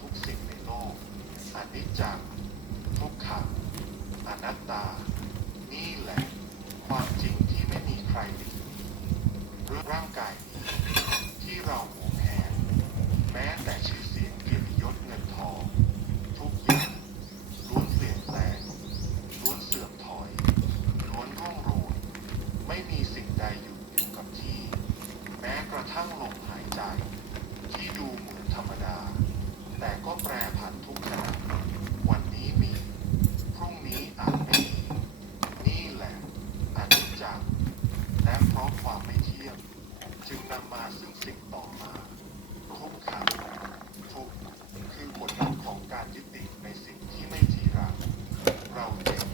ทุกสิ่งในโลกอนิจจัง ทุกขังอนัตตา นี่แหละ ความจริงที่ไม่มีใครหลีกเรื่องร่างกายนี้ที่เราหวงแหนแม้แต่ชื่อเสียงเกียรติยศเงินทอง ทุกอย่างล้วนเปลี่ยนแปลงล้วนเสื่อมถอยล้วนร่วงโรยไม่มีสิ่งใดอยู่อยู่กับที่ แม้กระทั่งลมหายใจ ที่ดูเหมือนธรรมดา แต่ก็แปรผันทุกขณะวันนี้มี พรุ่งนี้อาจไม่มีนี่แหละอนิจจังและเพราะความไม่เที่ยงจึงนำมาซึ่งสิ่งต่อมาทุกขังทุกข์คือผลลัพธ์ของการยึดติดในสิ่งที่ไม่จีรัง เราเจ็บ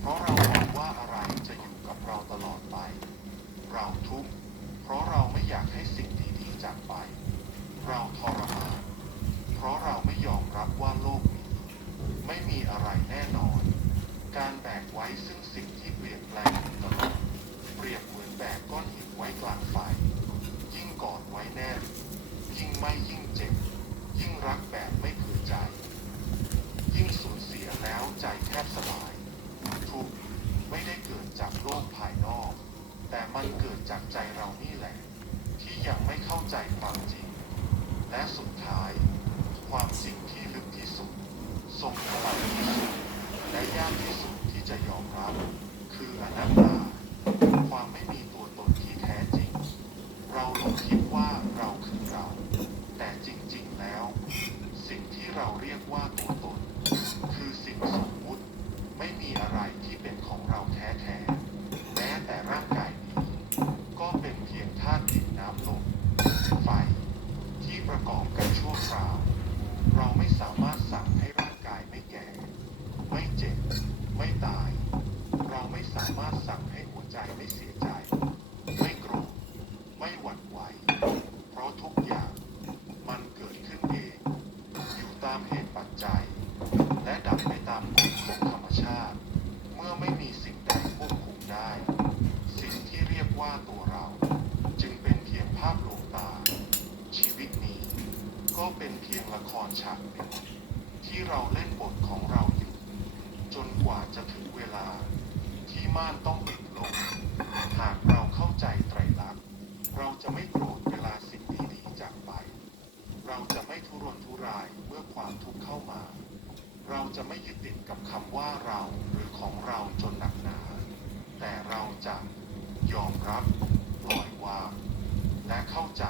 เพราะเราหวังว่าอะไรจะอยู่กับเราตลอดไป เราทุกข์เพราะเราไม่อยากให้สิ่งดีๆจากไป เราทรมาน เพราะเราไม่ยอมรับว่าโลกนี้ ไม่มีอะไรแน่นอน การแบกไว้ซึ่งสิ่งที่เปลี่ยนแปลงตลอดเปรียบเหมือนแบกก้อนหินไว้กลางไฟยิ่งกอดไว้แน่นยิ่งไม่ยิ่งเจ็บ ยิ่งรักแบบไม่เผื่อใจ ยิ่งสูญเสียแล้วใจแทบสลายทุกข์ไม่ได้เกิดจากโลกภายนอก แต่มันเกิดจากใจเรานี่แหละ ที่ยังไม่เข้าใจความจริง และสุดท้าย ความจริงที่ลึกที่สุด ทรงพลังที่สุด และยากที่สุดที่จะยอมรับ คืออนัตตา ความไม่มีตัวตนที่แท้จริง เราหลงคิดว่าเราคือเรา แต่จริงๆแล้ว สิ่งที่ เราเรียกว่าตัวตน คือสิ่งสมมุติ ไม่มีอะไรที่เป็นของเราแท้ๆ แม้แต่ร่างกายนี้ ก็เป็นเพียงธาตุดินน้ำลมไฟ ที่ประกอบกันชั่วคราว เราไม่สามารถสั่งให้ร่างกายไม่แก่ ไม่เจ็บ ไม่ตาย เราไม่สามารถสั่งให้หัวใจไม่เสียใจ ไม่โกรธ ไม่หวั่นไหว เพราะทุกอย่างมันเกิดขึ้นเอง อยู่ตาม จ และดับไปตามกฎของธรรมชาติ เมื่อไม่มีสิ่งใดควบคุมได้ สิ่งที่เรียกว่าตัวเรา จึงเป็นเพียงภาพลวงตา ชีวิตนี้ ก็เป็นเพียงละครฉากหนึ่งที่เราเล่นบทของเราอยู่ จนกว่าจะถึงเวลา ที่ม่านต้องปิดลง หากเราเข้าใจไตรลักษณ์เราจะไม่โกรธเวลาสิ่งดีๆจากไป เราจะไม่ทุรนทุรายเมื่อความทุกข์เข้ามา เราจะไม่ยึดติดกับคำว่าเราหรือของเราจนหนักหนา แต่เราจะยอมรับปล่อยวางและเข้าใจ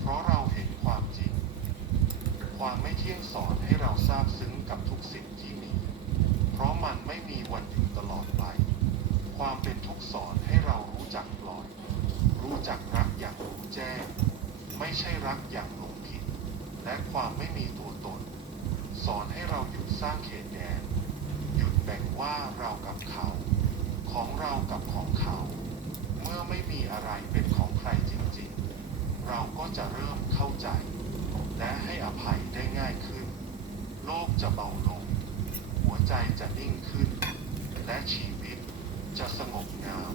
เพราะเราเห็นความจริง ความไม่เที่ยงสอนให้เราทราบซึ้งกับทุกสิ่งที่มี เพราะมันไม่มีวันอยู่ตลอดไป ความเป็นทุกข์สอนให้เรารู้จักปล่อย รู้จักรักอย่างรู้แจ้ง ไม่ใช่รักอย่างหลงผิด และความไม่มีตัวตน สอนให้เราหยุดสร้างเขตแดน หยุดแบ่งว่าเรากับเขา ของเรากับของเขา เมื่อไม่มีอะไรเป็นของใครจริงๆ เราก็จะเริ่มเข้าใจ และให้อภัยได้ง่ายขึ้น โลกจะเบาลง หัวใจจะนิ่งขึ้น และชีวิตจะสงบงาม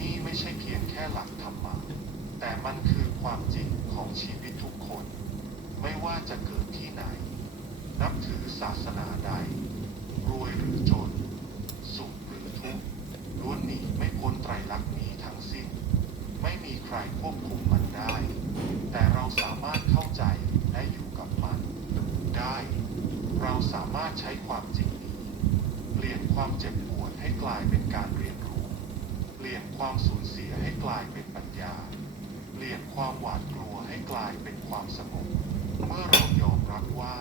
นี่ไม่ใช่เพียงแค่หลักธรรมะแต่มันคือความจริงของชีวิตทุกคน ไม่ว่าจะเกิดที่ไหน นับถือศาสนาใด รวยหรือจน สุขหรือทุกข์ล้วนหนีไม่พ้นไตรลักษณ์นี้ทั้งสิ้น ไม่มีใครควบคุมมันได้ แต่เราสามารถเข้าใจและอยู่กับมัน ได้ เราสามารถใช้ความจริงนี้เปลี่ยนความเจ็บปวดให้กลายเป็นการเรียนรู้ เปลี่ยนความสูญเสียให้กลายเป็นปัญญา เปลี่ยนความหวาดกลัวให้กลายเป็นความสงบ เมื่อเรายอมรับว่า